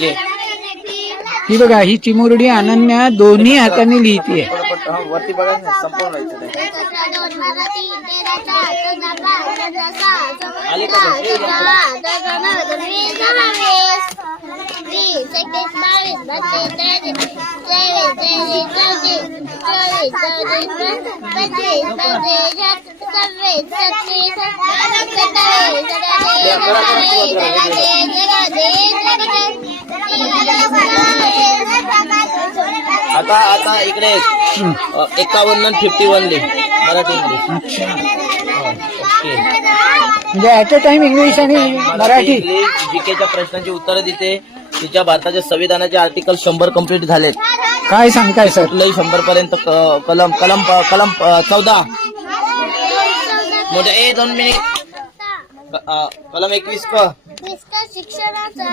घे. ही बघा, ही चिमुरडी अनन्या दोन्ही हाताने लिहितीये. वरती बघा ना, संपूर्ण व्हायचं नाही. आली का आता आता इकडे 51 आणि 51 लिह मराठी इंग्लिश. ओके. म्हणजे ऍट अ टाइम इंग्लिश आणि मराठी. जीकेच्या प्रश्नांची उत्तरं देते. तिच्या भारताच्या संविधानाचे आर्टिकल 100 कंप्लीट झालेत. काय सांगताय सर? कुठलंही 100 पर्यंत कलम 14 मोठे 2 मिनिट कलम 21 शिक्षणाचा